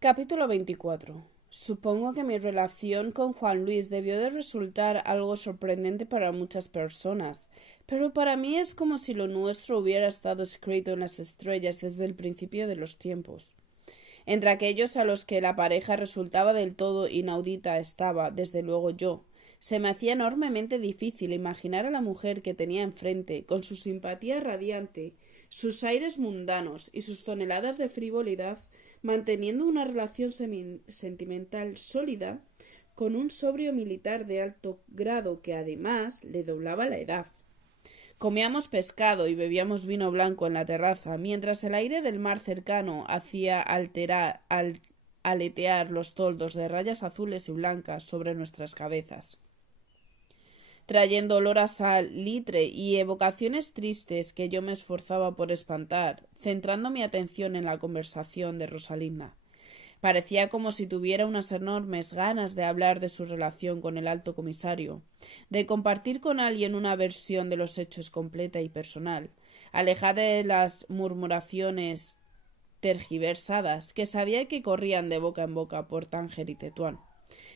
Capítulo 24. Supongo que mi relación con Juan Luis debió de resultar algo sorprendente para muchas personas, pero para mí es como si lo nuestro hubiera estado escrito en las estrellas desde el principio de los tiempos. Entre aquellos a los que la pareja resultaba del todo inaudita estaba, desde luego, yo. Se me hacía enormemente difícil imaginar a la mujer que tenía enfrente, con su simpatía radiante, sus aires mundanos y sus toneladas de frivolidad, manteniendo una relación sentimental sólida con un sobrio militar de alto grado que además le doblaba la edad. Comíamos pescado y bebíamos vino blanco en la terraza, mientras el aire del mar cercano hacía aletear los toldos de rayas azules y blancas sobre nuestras cabezas, trayendo olor a sal, litre y evocaciones tristes que yo me esforzaba por espantar, centrando mi atención en la conversación de Rosalinda. Parecía como si tuviera unas enormes ganas de hablar de su relación con el alto comisario, de compartir con alguien una versión de los hechos completa y personal, alejada de las murmuraciones tergiversadas que sabía que corrían de boca en boca por Tánger y Tetuán.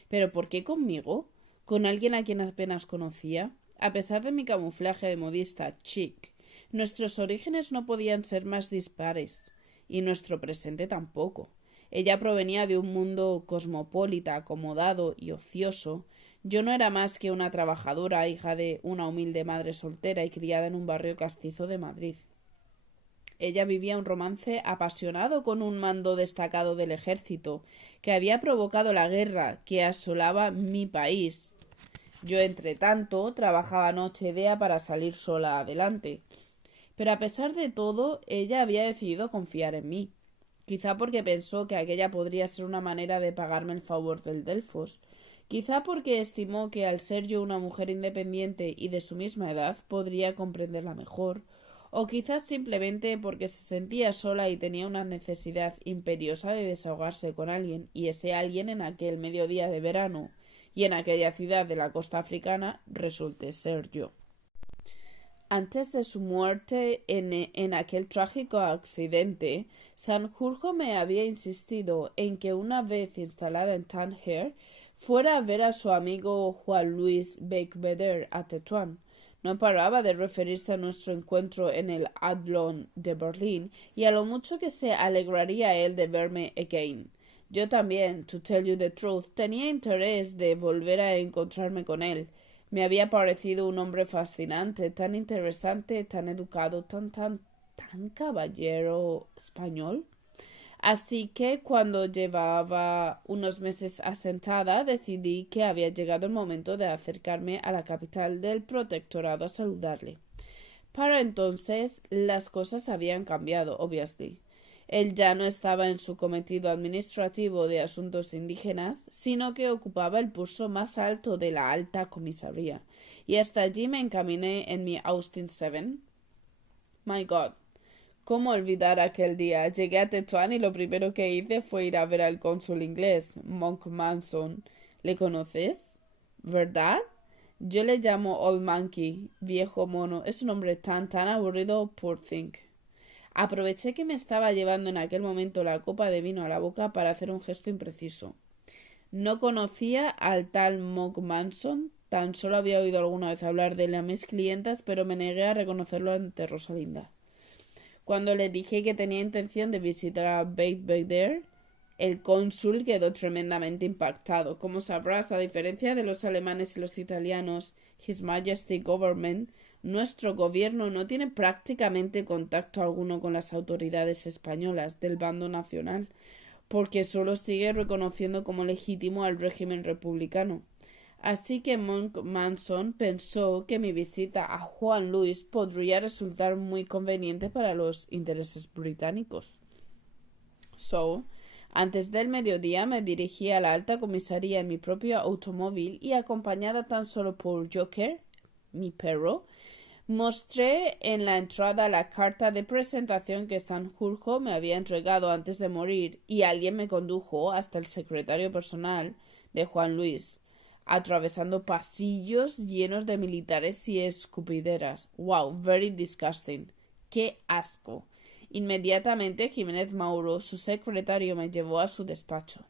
¿Pero por qué conmigo? ¿Con alguien a quien apenas conocía? A pesar de mi camuflaje de modista chic, nuestros orígenes no podían ser más dispares, y nuestro presente tampoco. Ella provenía de un mundo cosmopolita, acomodado y ocioso. Yo no era más que una trabajadora, hija de una humilde madre soltera y criada en un barrio castizo de Madrid. Ella vivía un romance apasionado con un mando destacado del ejército, que había provocado la guerra que asolaba mi país. Yo, entre tanto, trabajaba noche y día para salir sola adelante. Pero a pesar de todo, ella había decidido confiar en mí. Quizá porque pensó que aquella podría ser una manera de pagarme el favor del Delfos. Quizá porque estimó que al ser yo una mujer independiente y de su misma edad podría comprenderla mejor, o quizás simplemente porque se sentía sola y tenía una necesidad imperiosa de desahogarse con alguien, y ese alguien en aquel mediodía de verano y en aquella ciudad de la costa africana resulte ser yo. Antes de su muerte en aquel trágico accidente, Sanjurjo me había insistido en que una vez instalada en Tánger fuera a ver a su amigo Juan Luis Beckbeder a Tetuán. No paraba de referirse a nuestro encuentro en el Adlon de Berlín y a lo mucho que se alegraría él de verme again. Yo también, to tell you the truth, tenía interés de volver a encontrarme con él. Me había parecido un hombre fascinante, tan interesante, tan educado, tan caballero español. Así que cuando llevaba unos meses asentada, decidí que había llegado el momento de acercarme a la capital del protectorado a saludarle. Para entonces las cosas habían cambiado, obviously. Él ya no estaba en su cometido administrativo de asuntos indígenas, sino que ocupaba el puesto más alto de la alta comisaría, y hasta allí me encaminé en mi Austin 7. My God, ¿cómo olvidar aquel día? Llegué a Tetuán y lo primero que hice fue ir a ver al cónsul inglés, Monk Manson. ¿Le conoces? ¿Verdad? Yo le llamo Old Monkey, viejo mono. Es un hombre tan aburrido, poor thing. Aproveché que me estaba llevando en aquel momento la copa de vino a la boca para hacer un gesto impreciso. No conocía al tal Monk Manson, tan solo había oído alguna vez hablar de él a mis clientas, pero me negué a reconocerlo ante Rosalinda. Cuando le dije que tenía intención de visitar a Beitbeder, el cónsul quedó tremendamente impactado. Como sabrás, a diferencia de los alemanes y los italianos, His Majesty Government, nuestro gobierno no tiene prácticamente contacto alguno con las autoridades españolas del bando nacional, porque solo sigue reconociendo como legítimo al régimen republicano. Así que Monk Manson pensó que mi visita a Juan Luis podría resultar muy conveniente para los intereses británicos. Antes del mediodía me dirigí a la alta comisaría en mi propio automóvil y, acompañada tan solo por Joker, mi perro, mostré en la entrada la carta de presentación que Sanjurjo me había entregado antes de morir, y alguien me condujo hasta el secretario personal de Juan Luis, atravesando pasillos llenos de militares y escupideras. Wow, very disgusting. ¡Qué asco! Inmediatamente Jiménez Mauro, su secretario, me llevó a su despacho.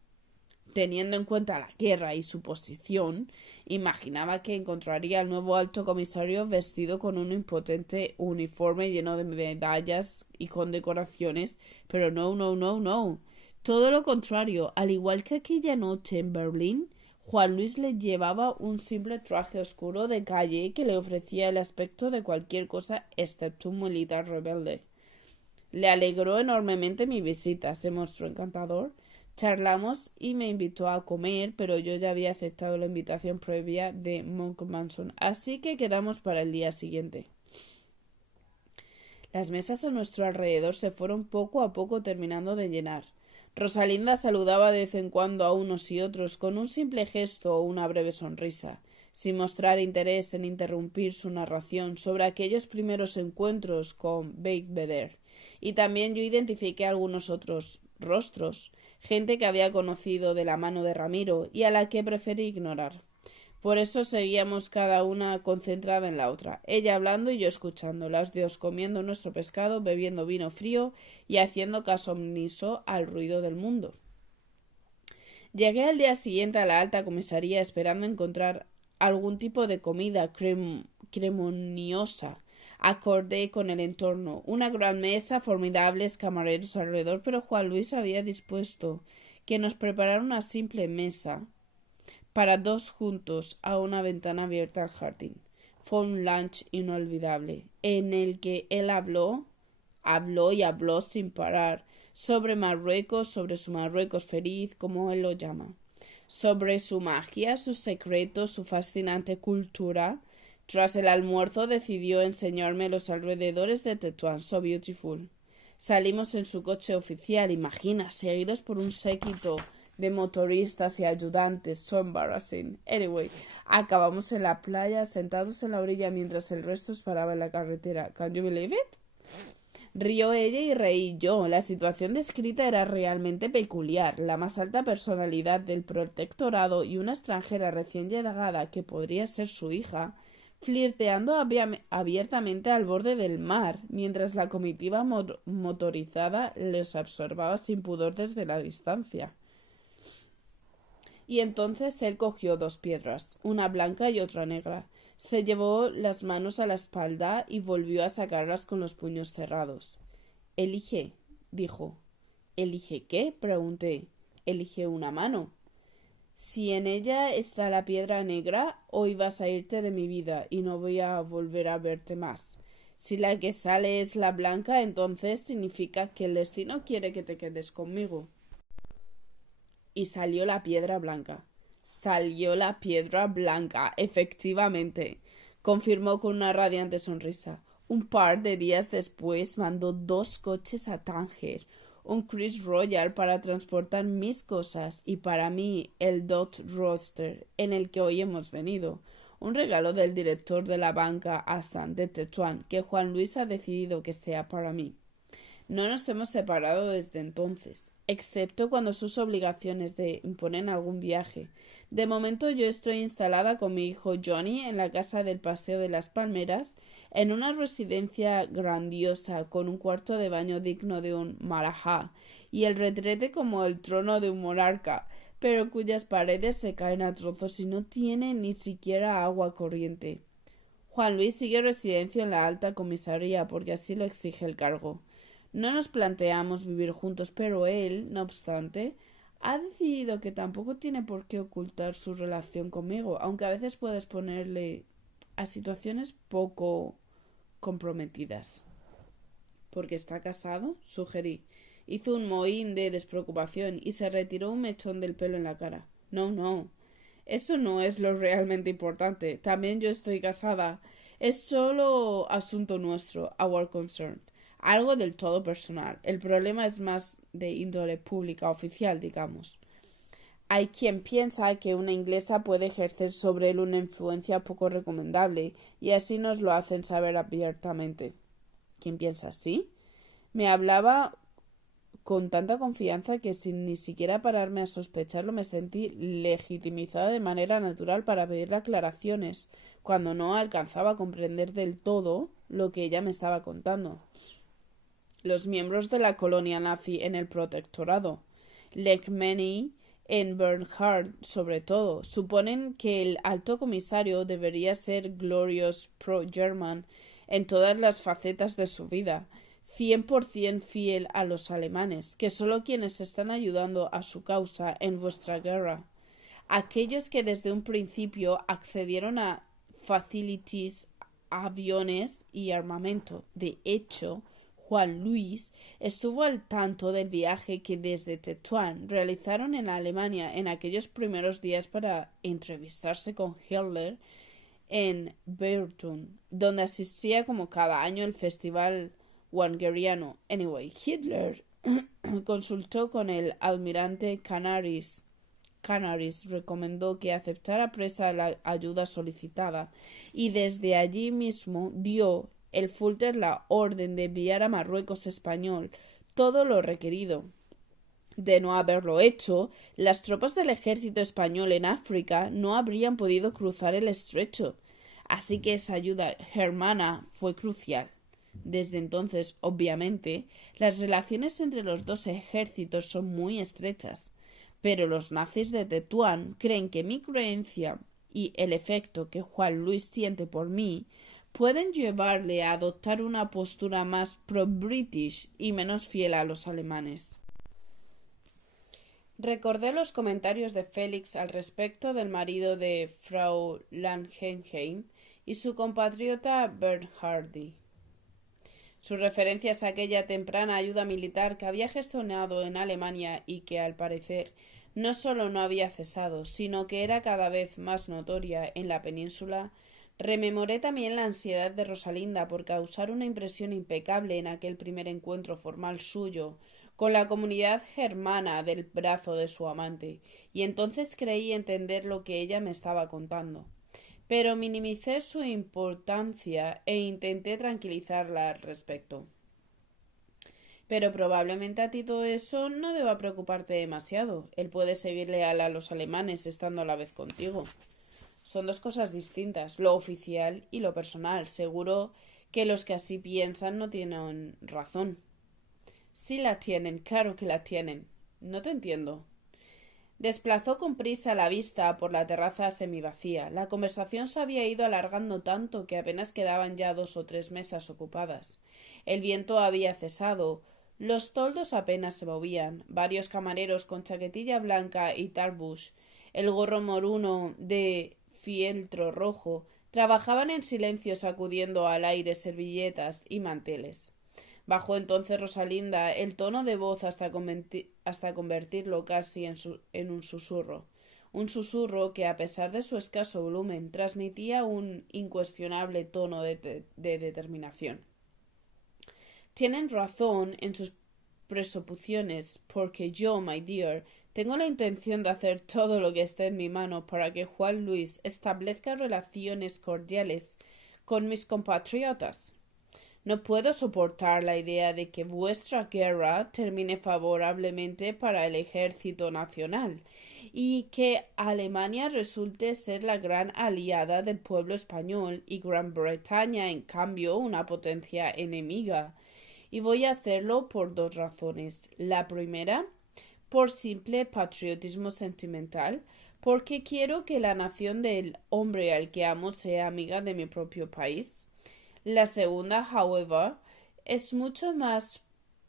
Teniendo en cuenta la guerra y su posición, imaginaba que encontraría al nuevo alto comisario vestido con un impotente uniforme lleno de medallas y condecoraciones, pero no. Todo lo contrario, al igual que aquella noche en Berlín, Juan Luis le llevaba un simple traje oscuro de calle que le ofrecía el aspecto de cualquier cosa excepto un militar rebelde. Le alegró enormemente mi visita, se mostró encantador. Charlamos y me invitó a comer, pero yo ya había aceptado la invitación previa de Monk Manson, así que quedamos para el día siguiente. Las mesas a nuestro alrededor se fueron poco a poco terminando de llenar. Rosalinda saludaba de vez en cuando a unos y otros con un simple gesto o una breve sonrisa, sin mostrar interés en interrumpir su narración sobre aquellos primeros encuentros con Beigbeder. Y también yo identifiqué algunos otros rostros, gente que había conocido de la mano de Ramiro y a la que preferí ignorar. Por eso seguíamos cada una concentrada en la otra, ella hablando y yo escuchando, las dos comiendo nuestro pescado, bebiendo vino frío y haciendo caso omiso al ruido del mundo. Llegué al día siguiente a la alta comisaría esperando encontrar algún tipo de comida cremoniosa, acorde con el entorno, una gran mesa, formidables camareros alrededor, pero Juan Luis había dispuesto que nos prepararan una simple mesa para dos juntos a una ventana abierta al jardín. Fue un lunch inolvidable, en el que él habló sin parar, sobre Marruecos, sobre su Marruecos feliz, como él lo llama, sobre su magia, sus secretos, su fascinante cultura. Tras el almuerzo decidió enseñarme los alrededores de Tetuán, so beautiful. Salimos en su coche oficial, imagina, seguidos por un séquito de motoristas y ayudantes, so embarrassing. Anyway, acabamos en la playa, sentados en la orilla mientras el resto paraba en la carretera. Can you believe it? Rió ella y reí yo. La situación descrita era realmente peculiar. La más alta personalidad del protectorado y una extranjera recién llegada que podría ser su hija, flirteando abiertamente al borde del mar, mientras la comitiva motorizada les observaba sin pudor desde la distancia. Y entonces él cogió dos piedras, una blanca y otra negra. Se llevó las manos a la espalda y volvió a sacarlas con los puños cerrados. Elige, dijo. ¿Elige qué? Pregunté. Elige una mano. Si en ella está la piedra negra, hoy vas a irte de mi vida y no voy a volver a verte más. Si la que sale es la blanca, entonces significa que el destino quiere que te quedes conmigo. Y salió la piedra blanca. Salió la piedra blanca, efectivamente, confirmó con una radiante sonrisa. Un par de días después mandó 2 coches a Tánger, un Chris Royal para transportar mis cosas y para mí el Dodge Roadster en el que hoy hemos venido, un regalo del director de la banca Hassan de Tetuán que Juan Luis ha decidido que sea para mí. No nos hemos separado desde entonces, excepto cuando sus obligaciones de imponen algún viaje. De momento yo estoy instalada con mi hijo Johnny en la casa del Paseo de las Palmeras, en una residencia grandiosa con un cuarto de baño digno de un marajá y el retrete como el trono de un monarca, pero cuyas paredes se caen a trozos y no tiene ni siquiera agua corriente. Juan Luis sigue residencia en la alta comisaría porque así lo exige el cargo. No nos planteamos vivir juntos, pero él, no obstante, ha decidido que tampoco tiene por qué ocultar su relación conmigo, aunque a veces puede exponerle a situaciones poco comprometidas. ¿Porque está casado? Sugerí. Hizo un mohín de despreocupación y se retiró un mechón del pelo en la cara. No. Eso no es lo realmente importante. También yo estoy casada. Es solo asunto nuestro, our concern. Algo del todo personal. El problema es más de índole pública oficial, digamos. Hay quien piensa que una inglesa puede ejercer sobre él una influencia poco recomendable, y así nos lo hacen saber abiertamente. ¿Quién piensa así? Me hablaba con tanta confianza que sin ni siquiera pararme a sospecharlo me sentí legitimizada de manera natural para pedirle aclaraciones, cuando no alcanzaba a comprender del todo lo que ella me estaba contando. los miembros de la colonia nazi en el protectorado, Leckmann en Bernhard sobre todo, suponen que el alto comisario debería ser glorious pro-German en todas las facetas de su vida, 100% fiel a los alemanes, que solo quienes están ayudando a su causa en vuestra guerra. Aquellos que desde un principio accedieron a facilities, aviones y armamento. De hecho, Juan Luis estuvo al tanto del viaje que desde Tetuán realizaron en Alemania en aquellos primeros días para entrevistarse con Hitler en Beirut, donde asistía como cada año al festival wagneriano. Anyway, Hitler consultó con el almirante Canaris, recomendó que aceptara presa la ayuda solicitada y desde allí mismo dio el Fuller la orden de enviar a Marruecos español todo lo requerido. De no haberlo hecho, las tropas del ejército español en África no habrían podido cruzar el estrecho, así que esa ayuda germana fue crucial. Desde entonces, obviamente, las relaciones entre los dos ejércitos son muy estrechas, pero los nazis de Tetuán creen que mi creencia y el efecto que Juan Luis siente por mí pueden llevarle a adoptar una postura más pro-British y menos fiel a los alemanes. Recordé los comentarios de Félix al respecto del marido de Frau Langenheim y su compatriota Bernhardi. Sus referencias a aquella temprana ayuda militar que había gestionado en Alemania y que, al parecer, no solo no había cesado, sino que era cada vez más notoria en la península. Rememoré también la ansiedad de Rosalinda por causar una impresión impecable en aquel primer encuentro formal suyo con la comunidad germana del brazo de su amante, y entonces creí entender lo que ella me estaba contando. Pero minimicé su importancia e intenté tranquilizarla al respecto. Pero probablemente a ti todo eso no deba preocuparte demasiado. Él puede seguir leal a los alemanes estando a la vez contigo. Son dos cosas distintas, lo oficial y lo personal. Seguro que los que así piensan no tienen razón. Sí la tienen, claro que la tienen. No te entiendo. Desplazó con prisa la vista por la terraza semivacía. La conversación se había ido alargando tanto que apenas quedaban ya 2 o 3 mesas ocupadas. El viento había cesado. Los toldos apenas se movían. Varios camareros con chaquetilla blanca y tarbush, el gorro moruno de fieltro rojo, trabajaban en silencio sacudiendo al aire servilletas y manteles. Bajó entonces Rosalinda el tono de voz hasta convertirlo casi en un susurro que, a pesar de su escaso volumen, transmitía un incuestionable tono de determinación. Tienen razón en sus presuposiciones, porque yo, my dear, tengo la intención de hacer todo lo que esté en mi mano para que Juan Luis establezca relaciones cordiales con mis compatriotas. No puedo soportar la idea de que vuestra guerra termine favorablemente para el ejército nacional y que Alemania resulte ser la gran aliada del pueblo español y Gran Bretaña, en cambio, una potencia enemiga. Y voy a hacerlo por 2 razones. La primera, por simple patriotismo sentimental, porque quiero que la nación del hombre al que amo sea amiga de mi propio país. La segunda, however, es mucho más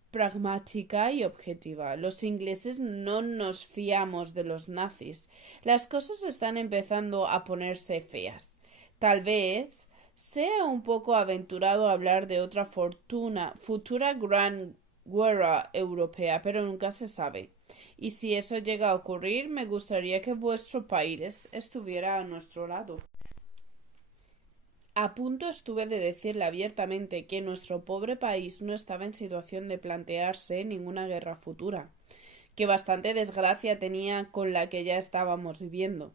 pragmática y objetiva. Los ingleses no nos fiamos de los nazis. Las cosas están empezando a ponerse feas. Tal vez sea un poco aventurado hablar de otra futura gran guerra europea, pero nunca se sabe. Y si eso llega a ocurrir, me gustaría que vuestro país estuviera a nuestro lado. A punto estuve de decirle abiertamente que nuestro pobre país no estaba en situación de plantearse ninguna guerra futura, que bastante desgracia tenía con la que ya estábamos viviendo.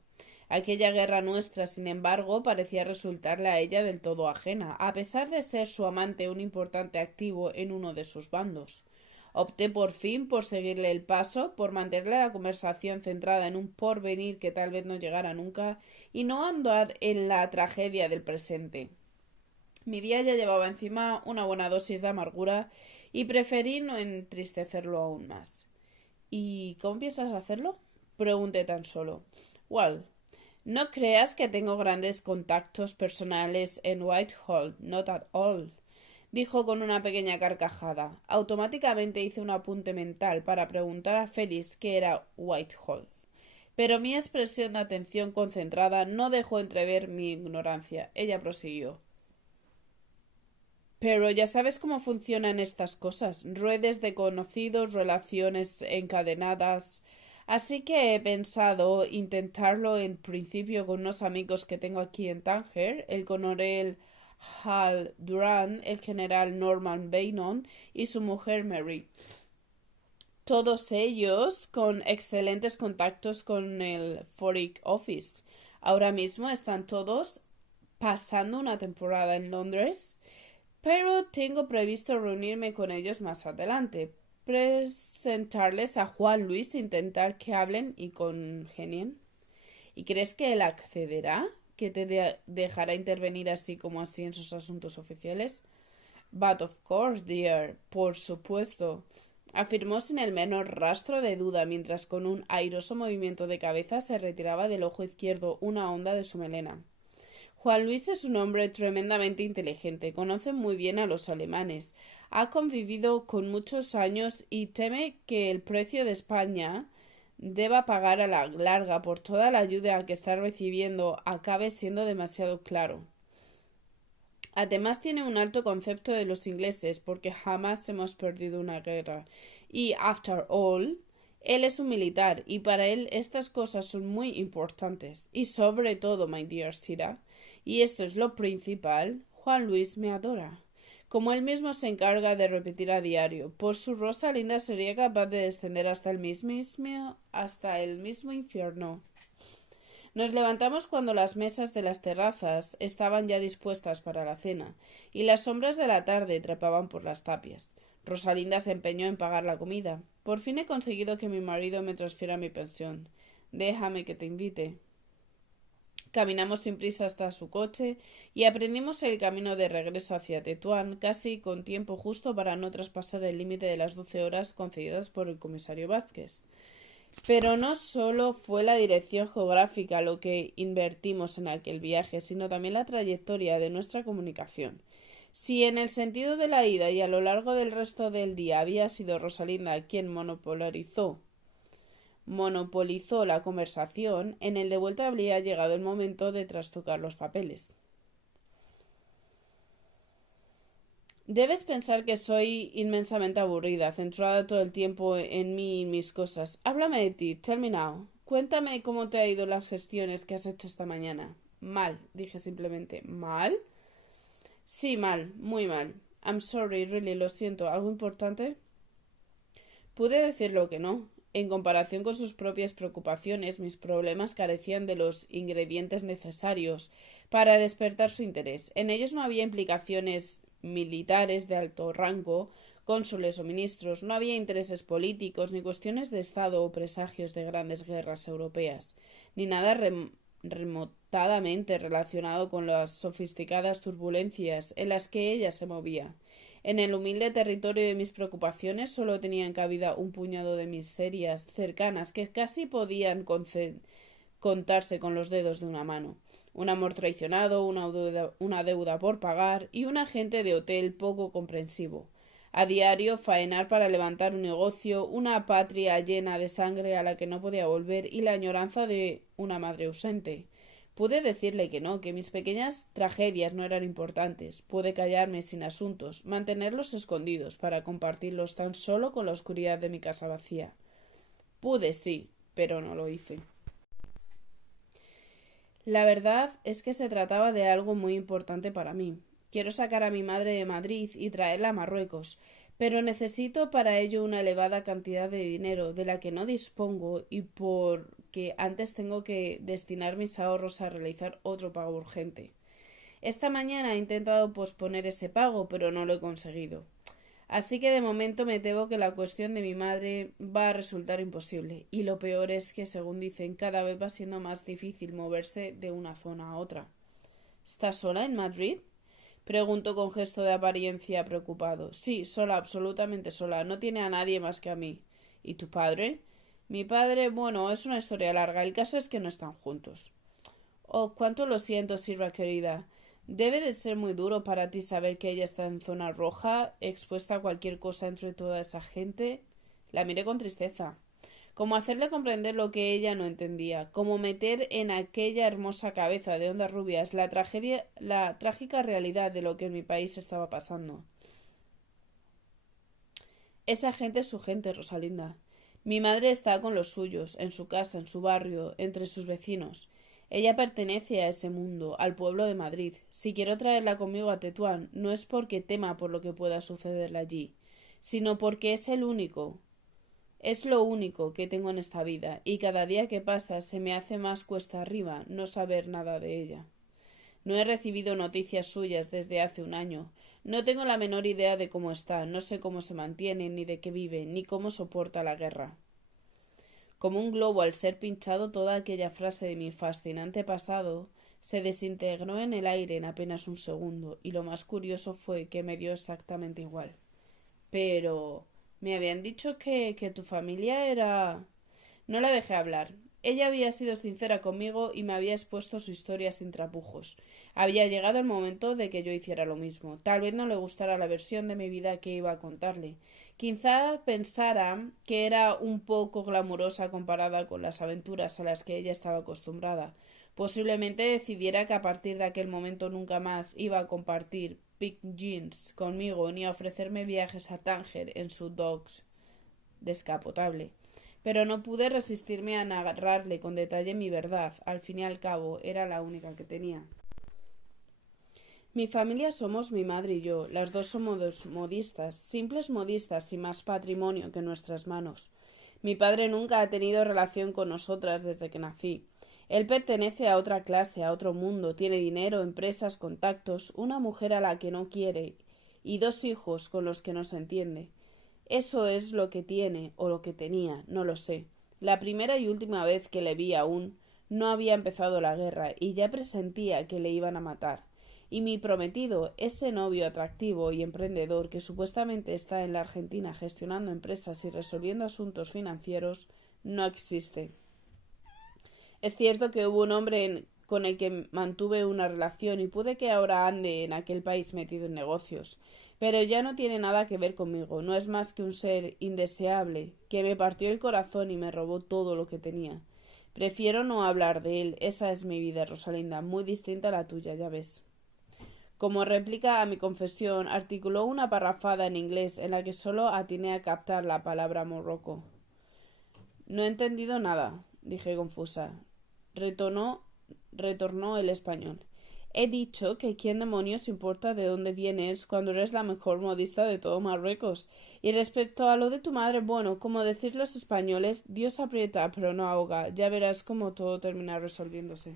Aquella guerra nuestra, sin embargo, parecía resultarle a ella del todo ajena, a pesar de ser su amante un importante activo en uno de sus bandos. Opté por fin por seguirle el paso, por mantener la conversación centrada en un porvenir que tal vez no llegara nunca y no andar en la tragedia del presente. Mi día ya llevaba encima una buena dosis de amargura y preferí no entristecerlo aún más. ¿Y cómo piensas hacerlo? Pregunté tan solo. Well, no creas que tengo grandes contactos personales en Whitehall, not at all, dijo con una pequeña carcajada. Automáticamente hice un apunte mental para preguntar a Félix qué era Whitehall. Pero mi expresión de atención concentrada no dejó entrever mi ignorancia. Ella prosiguió. Pero ya sabes cómo funcionan estas cosas. Redes de conocidos, relaciones encadenadas. Así que he pensado intentarlo en principio con unos amigos que tengo aquí en Tánger, el coronel Hal Durant, el general Norman Beynon y su mujer Mary. Todos ellos con excelentes contactos con el Foreign Office. Ahora mismo están todos pasando una temporada en Londres, pero tengo previsto reunirme con ellos más adelante, presentarles a Juan Luis e intentar que hablen y congenien. ¿Y crees que él accederá? ¿Que te dejará intervenir así como así en sus asuntos oficiales? But of course, dear, por supuesto, afirmó sin el menor rastro de duda mientras con un airoso movimiento de cabeza se retiraba del ojo izquierdo una onda de su melena. Juan Luis es un hombre tremendamente inteligente, conoce muy bien a los alemanes, ha convivido con muchos años y teme que el precio de España deba pagar a la larga por toda la ayuda que está recibiendo acabe siendo demasiado claro. Además tiene un alto concepto de los ingleses porque jamás hemos perdido una guerra. Y, after all, él es un militar y para él estas cosas son muy importantes. Y sobre todo, my dear Sira, y esto es lo principal, Juan Luis me adora. Como él mismo se encarga de repetir a diario, por su rosa linda sería capaz de descender hasta el mismo infierno. Nos levantamos cuando las mesas de las terrazas estaban ya dispuestas para la cena, y las sombras de la tarde trepaban por las tapias. Rosalinda se empeñó en pagar la comida. Por fin he conseguido que mi marido me transfiera mi pensión. Déjame que te invite. Caminamos sin prisa hasta su coche y aprendimos el camino de regreso hacia Tetuán, casi con tiempo justo para no traspasar el límite de las 12 horas concedidas por el comisario Vázquez. Pero no solo fue la dirección geográfica lo que invertimos en aquel viaje, sino también la trayectoria de nuestra comunicación. Si en el sentido de la ida y a lo largo del resto del día había sido Rosalinda quien monopolizó la conversación, en el de vuelta habría llegado el momento de trastocar los papeles. Debes pensar que soy inmensamente aburrida, centrada todo el tiempo en mí y mis cosas. Háblame de ti, tell me now. Cuéntame cómo te ha ido las gestiones que has hecho esta mañana. Mal, dije simplemente. ¿Mal? Sí, mal, muy mal. I'm sorry, really, lo siento. ¿Algo importante? Pude decirlo que no. En comparación con sus propias preocupaciones, mis problemas carecían de los ingredientes necesarios para despertar su interés. En ellos no había implicaciones militares de alto rango, cónsules o ministros, no había intereses políticos, ni cuestiones de Estado o presagios de grandes guerras europeas, ni nada remotadamente relacionado con las sofisticadas turbulencias en las que ella se movía. En el humilde territorio de mis preocupaciones solo tenían cabida un puñado de miserias cercanas que casi podían contarse con los dedos de una mano. Un amor traicionado, una deuda por pagar y un agente de hotel poco comprensivo. A diario faenar para levantar un negocio, una patria llena de sangre a la que no podía volver y la añoranza de una madre ausente. Pude decirle que no, que mis pequeñas tragedias no eran importantes. Pude callarme sin asuntos, mantenerlos escondidos para compartirlos tan solo con la oscuridad de mi casa vacía. Pude, sí, pero no lo hice. La verdad es que se trataba de algo muy importante para mí. Quiero sacar a mi madre de Madrid y traerla a Marruecos, pero necesito para ello una elevada cantidad de dinero de la que no dispongo y porque antes tengo que destinar mis ahorros a realizar otro pago urgente. Esta mañana he intentado posponer ese pago, pero no lo he conseguido. Así que de momento me temo que la cuestión de mi madre va a resultar imposible, y lo peor es que, según dicen, cada vez va siendo más difícil moverse de una zona a otra. ¿Estás sola en Madrid? Preguntó con gesto de apariencia preocupado. Sí, sola, absolutamente sola. No tiene a nadie más que a mí. ¿Y tu padre? Mi padre, bueno, es una historia larga. El caso es que no están juntos. Oh, cuánto lo siento, Silva querida. Debe de ser muy duro para ti saber que ella está en zona roja, expuesta a cualquier cosa entre toda esa gente. La miré con tristeza. Como hacerle comprender lo que ella no entendía, como meter en aquella hermosa cabeza de ondas rubias la trágica realidad de lo que en mi país estaba pasando. Esa gente es su gente, Rosalinda. Mi madre está con los suyos, en su casa, en su barrio, entre sus vecinos. Ella pertenece a ese mundo, al pueblo de Madrid. Si quiero traerla conmigo a Tetuán, no es porque tema por lo que pueda sucederle allí, sino porque es lo único que tengo en esta vida, y cada día que pasa se me hace más cuesta arriba no saber nada de ella. No he recibido noticias suyas desde hace un año. No tengo la menor idea de cómo está, no sé cómo se mantiene, ni de qué vive, ni cómo soporta la guerra. Como un globo al ser pinchado, toda aquella frase de mi fascinante pasado se desintegró en el aire en apenas un segundo, y lo más curioso fue que me dio exactamente igual. Pero me habían dicho que tu familia era. No la dejé hablar. Ella había sido sincera conmigo y me había expuesto su historia sin tapujos. Había llegado el momento de que yo hiciera lo mismo. Tal vez no le gustara la versión de mi vida que iba a contarle. Quizá pensara que era un poco glamurosa comparada con las aventuras a las que ella estaba acostumbrada. Posiblemente decidiera que a partir de aquel momento nunca más iba a compartir Big Jeans conmigo ni a ofrecerme viajes a Tánger en su Dodge descapotable. Pero no pude resistirme a narrarle con detalle mi verdad. Al fin y al cabo, era la única que tenía. Mi familia somos mi madre y yo. Las dos somos modistas, simples modistas sin más patrimonio que nuestras manos. Mi padre nunca ha tenido relación con nosotras desde que nací. Él pertenece a otra clase, a otro mundo, tiene dinero, empresas, contactos, una mujer a la que no quiere y dos hijos con los que no se entiende. Eso es lo que tiene o lo que tenía, no lo sé. La primera y última vez que le vi aún no había empezado la guerra y ya presentía que le iban a matar. Y mi prometido, ese novio atractivo y emprendedor que supuestamente está en la Argentina gestionando empresas y resolviendo asuntos financieros, no existe. Es cierto que hubo un hombre con el que mantuve una relación y puede que ahora ande en aquel país metido en negocios, pero ya no tiene nada que ver conmigo, no es más que un ser indeseable, que me partió el corazón y me robó todo lo que tenía. Prefiero no hablar de él, esa es mi vida, Rosalinda, muy distinta a la tuya, ya ves. Como réplica a mi confesión, articuló una parrafada en inglés en la que solo atiné a captar la palabra morroco. No he entendido nada, dije confusa. Retornó el español. He dicho que quién demonios importa de dónde vienes cuando eres la mejor modista de todo Marruecos. Y respecto a lo de tu madre, bueno, como decir los españoles, Dios aprieta pero no ahoga. Ya verás cómo todo termina resolviéndose.